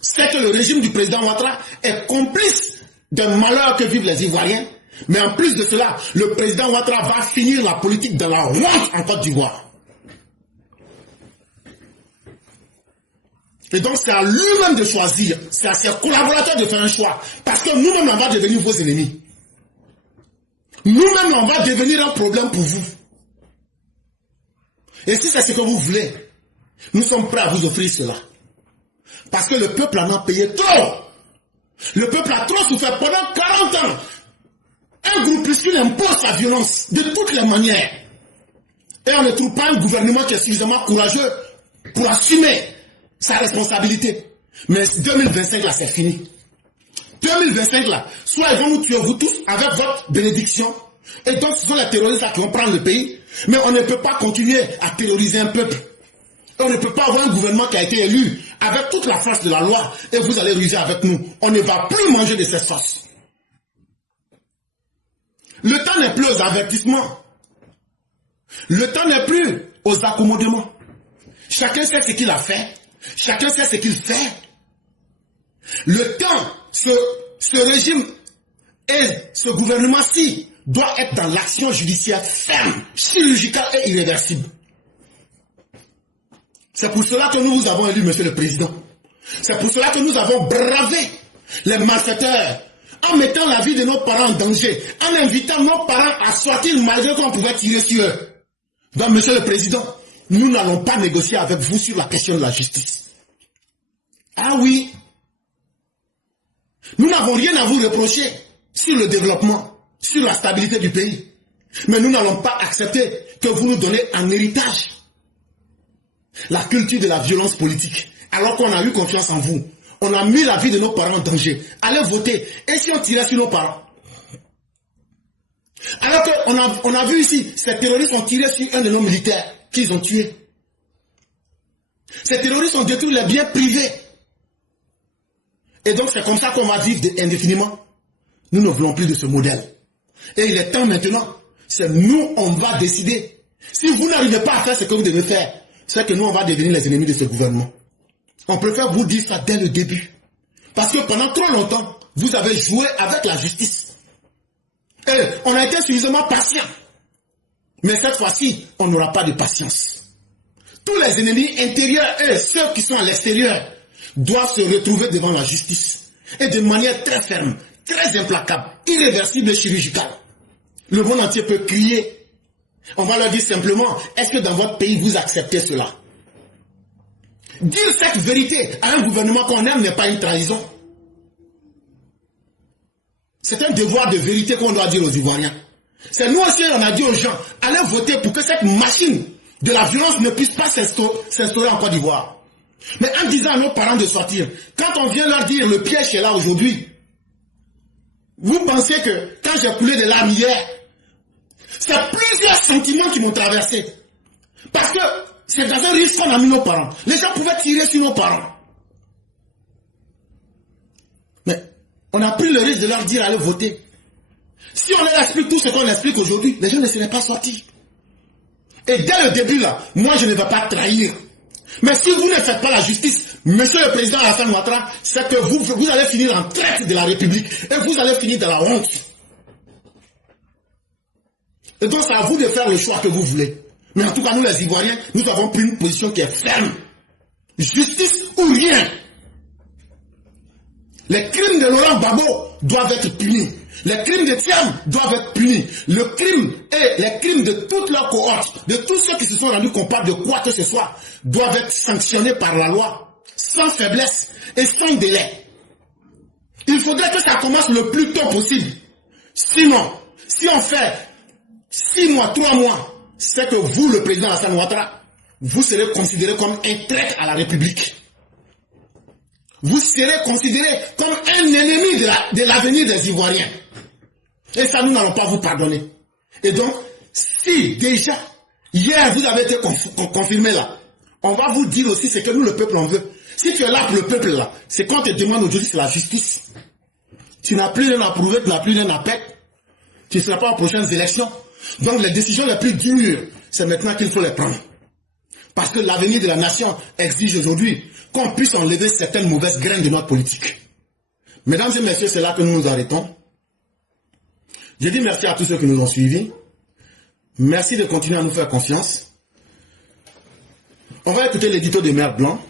c'est que le régime du président Ouattara est complice d'un malheur que vivent les Ivoiriens. Mais en plus de cela, le président Ouattara va finir la politique de la honte en Côte d'Ivoire. Et donc c'est à lui-même de choisir, c'est à ses collaborateurs de faire un choix. Parce que nous-mêmes, on va devenir vos ennemis. Nous-mêmes, on va devenir un problème pour vous. Et si c'est ce que vous voulez, nous sommes prêts à vous offrir cela. Parce que le peuple en a payé trop. Le peuple a trop souffert pendant 40 ans. Un groupuscule impose sa violence de toutes les manières. Et on ne trouve pas un gouvernement qui est suffisamment courageux pour assumer sa responsabilité. Mais 2025 là, c'est fini. 2025 là, soit ils vont nous tuer vous tous avec votre bénédiction. Et donc ce sont les terroristes là qui vont prendre le pays. Mais on ne peut pas continuer à terroriser un peuple. On ne peut pas avoir un gouvernement qui a été élu avec toute la force de la loi et vous allez ruser avec nous. On ne va plus manger de cette sauce. Le temps n'est plus aux avertissements. Le temps n'est plus aux accommodements. Chacun sait ce qu'il a fait. Chacun sait ce qu'il fait. Le temps, ce régime et ce gouvernement-ci doit être dans l'action judiciaire ferme, chirurgicale et irréversible. C'est pour cela que nous vous avons élu, Monsieur le Président. C'est pour cela que nous avons bravé les malfaiteurs en mettant la vie de nos parents en danger, en invitant nos parents à sortir malgré qu'on pouvait tirer sur eux. Donc, Monsieur le Président, nous n'allons pas négocier avec vous sur la question de la justice. Ah oui, nous n'avons rien à vous reprocher sur le développement, sur la stabilité du pays. Mais nous n'allons pas accepter que vous nous donnez en héritage la culture de la violence politique, alors qu'on a eu confiance en vous. On a mis la vie de nos parents en danger. Allez voter. Et si on tirait sur nos parents? Alors qu'on a vu ici, ces terroristes ont tiré sur un de nos militaires qu'ils ont tué. Ces terroristes ont détruit les biens privés. Et donc c'est comme ça qu'on va vivre indéfiniment. Nous ne voulons plus de ce modèle. Et il est temps maintenant, c'est nous, on va décider. Si vous n'arrivez pas à faire ce que vous devez faire, c'est que nous, on va devenir les ennemis de ce gouvernement. On préfère vous dire ça dès le début. Parce que pendant trop longtemps, vous avez joué avec la justice. Et on a été suffisamment patient. Mais cette fois-ci, on n'aura pas de patience. Tous les ennemis intérieurs et ceux qui sont à l'extérieur doivent se retrouver devant la justice. Et de manière très ferme, très implacable, irréversible et chirurgicale. Le monde entier peut crier. On va leur dire simplement, est-ce que dans votre pays vous acceptez cela? Dire cette vérité à un gouvernement qu'on aime n'est pas une trahison. C'est un devoir de vérité qu'on doit dire aux Ivoiriens. C'est nous aussi, on a dit aux gens, allez voter pour que cette machine de la violence ne puisse pas s'instaurer en Côte d'Ivoire. Mais en disant à nos parents de sortir, quand on vient leur dire le piège est là aujourd'hui, vous pensez que quand j'ai coulé de larmes hier, c'est plusieurs sentiments qui m'ont traversé. Parce que c'est dans un risque qu'on a mis nos parents. Les gens pouvaient tirer sur nos parents. Mais on a pris le risque de leur dire allez voter. Si on leur explique tout ce qu'on explique aujourd'hui, les gens ne seraient pas sortis. Et dès le début là, moi je ne vais pas trahir. Mais si vous ne faites pas la justice, Monsieur le Président Alassane Ouattara, c'est que vous allez finir en traite de la République. Et vous allez finir dans la honte. Et donc c'est à vous de faire le choix que vous voulez. Mais en tout cas, nous les Ivoiriens, nous avons pris une position qui est ferme. Justice ou rien. Les crimes de Laurent Gbagbo doivent être punis. Les crimes de Thiam doivent être punis. Le crime et les crimes de toute leur cohorte, de tous ceux qui se sont rendus coupables de quoi que ce soit, doivent être sanctionnés par la loi, sans faiblesse et sans délai. Il faudrait que ça commence le plus tôt possible. Sinon, si on fait 6 mois, 3 mois, c'est que vous, le président Alassane Ouattara, vous serez considéré comme un traître à la République. Vous serez considéré comme un ennemi de l'avenir des Ivoiriens. Et ça, nous n'allons pas vous pardonner. Et donc, si déjà, hier, vous avez été confirmé là, on va vous dire aussi ce que nous, le peuple, on veut. Si tu es là pour le peuple là, c'est qu'on te demande aujourd'hui, c'est la justice. Tu n'as plus rien à prouver, tu n'as plus rien à perdre. Tu ne seras pas aux prochaines élections. Donc les décisions les plus dures, c'est maintenant qu'il faut les prendre. Parce que l'avenir de la nation exige aujourd'hui qu'on puisse enlever certaines mauvaises graines de notre politique. Mesdames et messieurs, c'est là que nous nous arrêtons. Je dis merci à tous ceux qui nous ont suivis. Merci de continuer à nous faire confiance. On va écouter l'édito de Mère Blanc.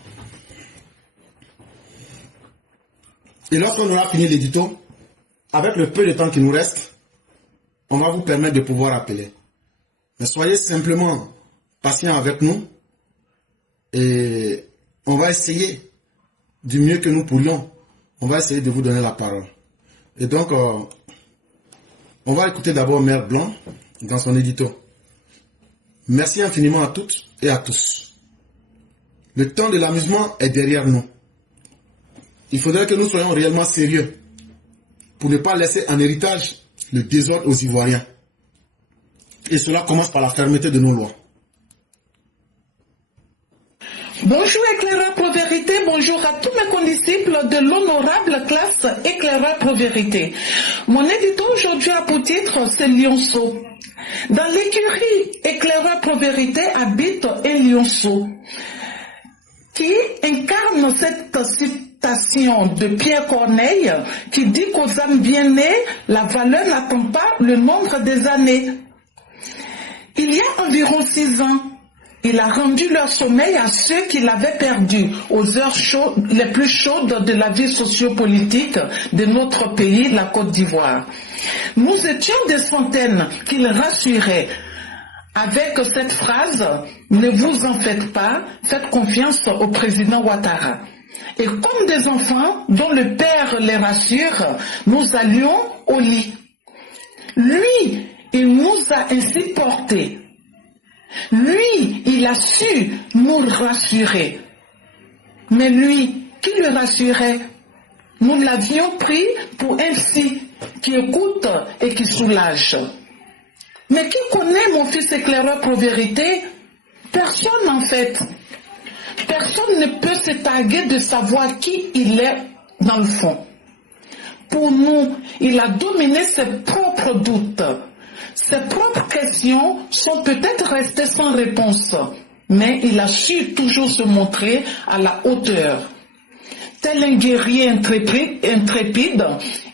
Et lorsqu'on aura fini l'édito, avec le peu de temps qui nous reste, on va vous permettre de pouvoir appeler. Mais soyez simplement patients avec nous et on va essayer du mieux que nous pourrions. On va essayer de vous donner la parole. Et donc, on va écouter d'abord Mère Blanc dans son édito. Merci infiniment à toutes et à tous. Le temps de l'amusement est derrière nous. Il faudrait que nous soyons réellement sérieux pour ne pas laisser en héritage le désordre aux Ivoiriens. Et cela commence par la fermeté de nos lois. Bonjour éclaireur pro vérité, bonjour à tous mes condisciples de l'honorable classe éclaireur pro vérité. Mon édito aujourd'hui a pour titre c'est Lionceau. Dans l'écurie éclaireur pro vérité habite un lionceau qui incarne cette citation de Pierre Corneille qui dit qu'aux âmes bien nées, la valeur n'attend pas le nombre des années. Il y a environ 6 ans, il a rendu leur sommeil à ceux qui l'avaient perdu aux heures chaudes, les plus chaudes de la vie sociopolitique de notre pays, la Côte d'Ivoire. Nous étions des centaines qu'il rassurait avec cette phrase « Ne vous en faites pas, faites confiance au président Ouattara ». Et comme des enfants dont le père les rassure, nous allions au lit. Lui, il nous a ainsi portés. Lui, il a su nous rassurer. Mais lui, qui le rassurait? Nous l'avions pris pour un psy qui écoute et qui soulage. Mais qui connaît mon fils éclaireur pro vérité? Personne en fait. Personne ne peut se targuer de savoir qui il est dans le fond. Pour nous, il a dominé ses propres doutes. Ses propres questions sont peut-être restées sans réponse, mais il a su toujours se montrer à la hauteur. Tel un guerrier intrépide,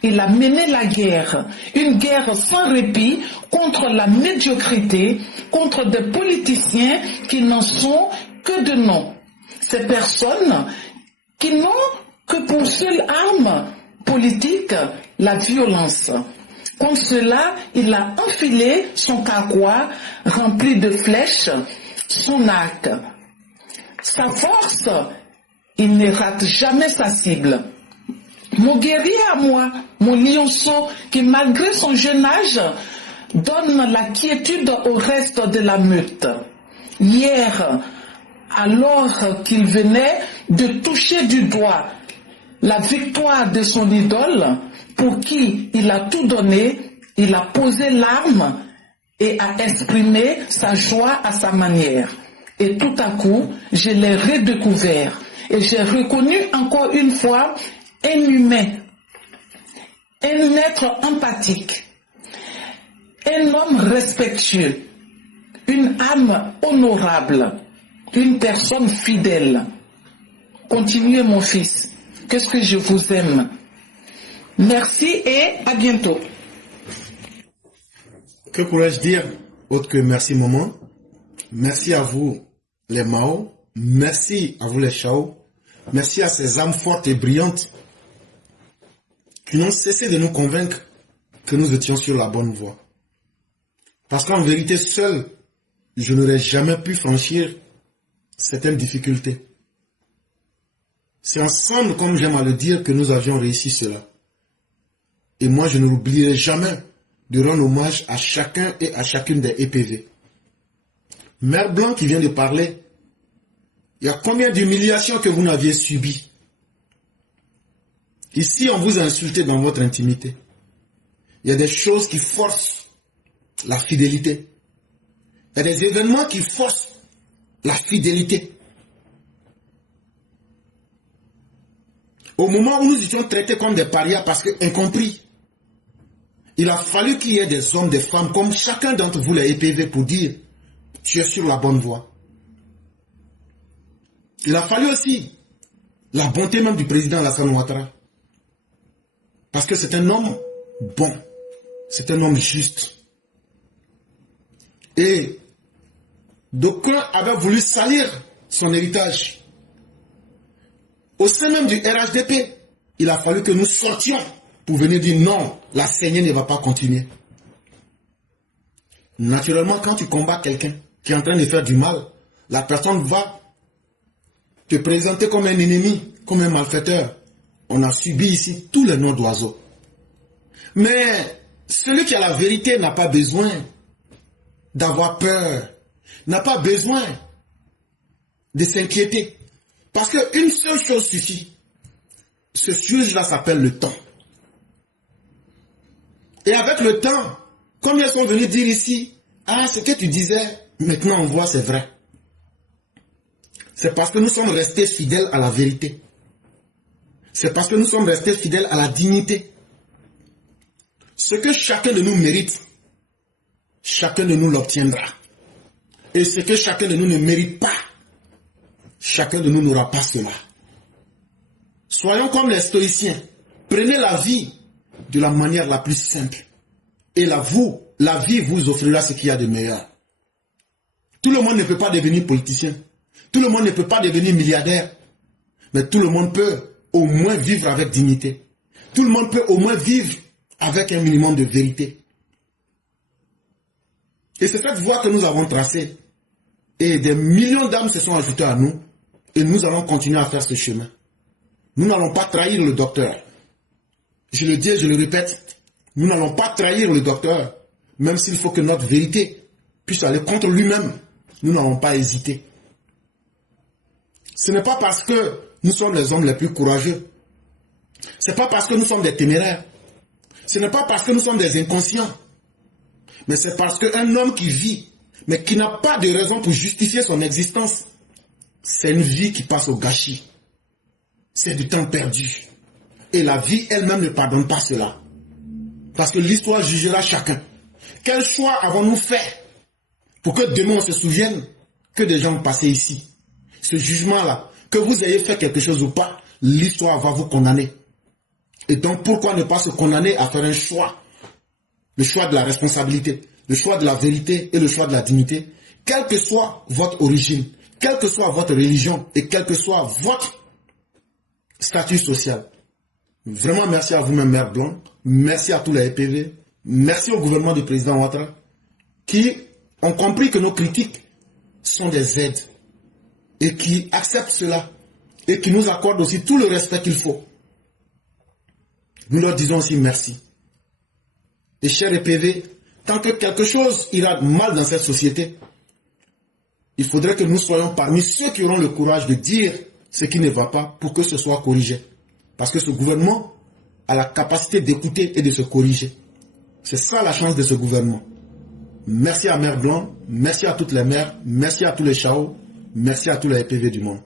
il a mené la guerre, une guerre sans répit contre la médiocrité, contre des politiciens qui n'en sont que de nom. Ces personnes qui n'ont que pour seule arme politique la violence. Comme cela, il a enfilé son carquois rempli de flèches, son arc. Sa force, il ne rate jamais sa cible. Mon guerrier à moi, mon lionceau, qui malgré son jeune âge, donne la quiétude au reste de la meute. Hier, alors qu'il venait de toucher du doigt la victoire de son idole, pour qui il a tout donné, il a posé l'arme et a exprimé sa joie à sa manière. Et tout à coup, je l'ai redécouvert et j'ai reconnu encore une fois un humain, un être empathique, un homme respectueux, une âme honorable, une personne fidèle. Continuez mon fils, qu'est-ce que je vous aime. Merci et à bientôt. Que pourrais-je dire autre que merci maman? Merci à vous les Mao, merci à vous les Chao, merci à ces âmes fortes et brillantes qui n'ont cessé de nous convaincre que nous étions sur la bonne voie. Parce qu'en vérité, seul, je n'aurais jamais pu franchir certaines difficultés. C'est ensemble, comme j'aime à le dire, que nous avions réussi cela. Et moi, je ne l'oublierai jamais de rendre hommage à chacun et à chacune des EPV. Mère Blanc qui vient de parler, il y a combien d'humiliations que vous n'aviez subies? Ici, on vous a insulté dans votre intimité. Il y a des choses qui forcent la fidélité. Il y a des événements qui forcent la fidélité. Au moment où nous étions traités comme des parias parce que incompris, il a fallu qu'il y ait des hommes, des femmes, comme chacun d'entre vous les EPV pour dire tu es sur la bonne voie. Il a fallu aussi la bonté même du président Alassane Ouattara. Parce que c'est un homme bon, c'est un homme juste. Et d'aucuns avaient voulu salir son héritage. Au sein même du RHDP, il a fallu que nous sortions pour venir dire non, la saignée ne va pas continuer. Naturellement, quand tu combats quelqu'un qui est en train de faire du mal, la personne va te présenter comme un ennemi, comme un malfaiteur. On a subi ici tous les noms d'oiseaux. Mais celui qui a la vérité n'a pas besoin d'avoir peur. n'a pas besoin de s'inquiéter. Parce qu'une seule chose suffit. Ce sujet-là s'appelle le temps. Et avec le temps, comme ils sont venus dire ici, ah, ce que tu disais, maintenant on voit, c'est vrai. C'est parce que nous sommes restés fidèles à la vérité. C'est parce que nous sommes restés fidèles à la dignité. Ce que chacun de nous mérite, chacun de nous l'obtiendra. Et ce que chacun de nous ne mérite pas, chacun de nous n'aura pas cela. Soyons comme les stoïciens. Prenez la vie de la manière la plus simple. Et la vie vous offrira ce qu'il y a de meilleur. Tout le monde ne peut pas devenir politicien. Tout le monde ne peut pas devenir milliardaire. Mais tout le monde peut au moins vivre avec dignité. Tout le monde peut au moins vivre avec un minimum de vérité. Et c'est cette voie que nous avons tracée. Et des millions d'âmes se sont ajoutées à nous. Et nous allons continuer à faire ce chemin. Nous n'allons pas trahir le docteur. Je le dis et je le répète. Nous n'allons pas trahir le docteur. Même s'il faut que notre vérité puisse aller contre lui-même. Nous n'allons pas hésiter. Ce n'est pas parce que nous sommes les hommes les plus courageux. Ce n'est pas parce que nous sommes des téméraires. Ce n'est pas parce que nous sommes des inconscients. Mais c'est parce qu'un homme qui vit, mais qui n'a pas de raison pour justifier son existence, c'est une vie qui passe au gâchis. C'est du temps perdu. Et la vie elle-même ne pardonne pas cela. Parce que l'histoire jugera chacun. Quel choix avons-nous fait pour que demain on se souvienne que des gens ont passé ici? Ce jugement-là, que vous ayez fait quelque chose ou pas, l'histoire va vous condamner. Et donc pourquoi ne pas se condamner à faire un choix? Le choix de la responsabilité, le choix de la vérité et le choix de la dignité, quelle que soit votre origine, quelle que soit votre religion et quel que soit votre statut social. Vraiment merci à vous-même, Mère Blonde. Merci à tous les EPV. Merci au gouvernement du président Ouattara qui ont compris que nos critiques sont des aides et qui acceptent cela et qui nous accordent aussi tout le respect qu'il faut. Nous leur disons aussi merci. Et chers EPV, tant que quelque chose ira mal dans cette société, il faudrait que nous soyons parmi ceux qui auront le courage de dire ce qui ne va pas pour que ce soit corrigé. Parce que ce gouvernement a la capacité d'écouter et de se corriger. C'est ça la chance de ce gouvernement. Merci à Mère Blanc, merci à toutes les mères, merci à tous les Chao, merci à tous les EPV du monde.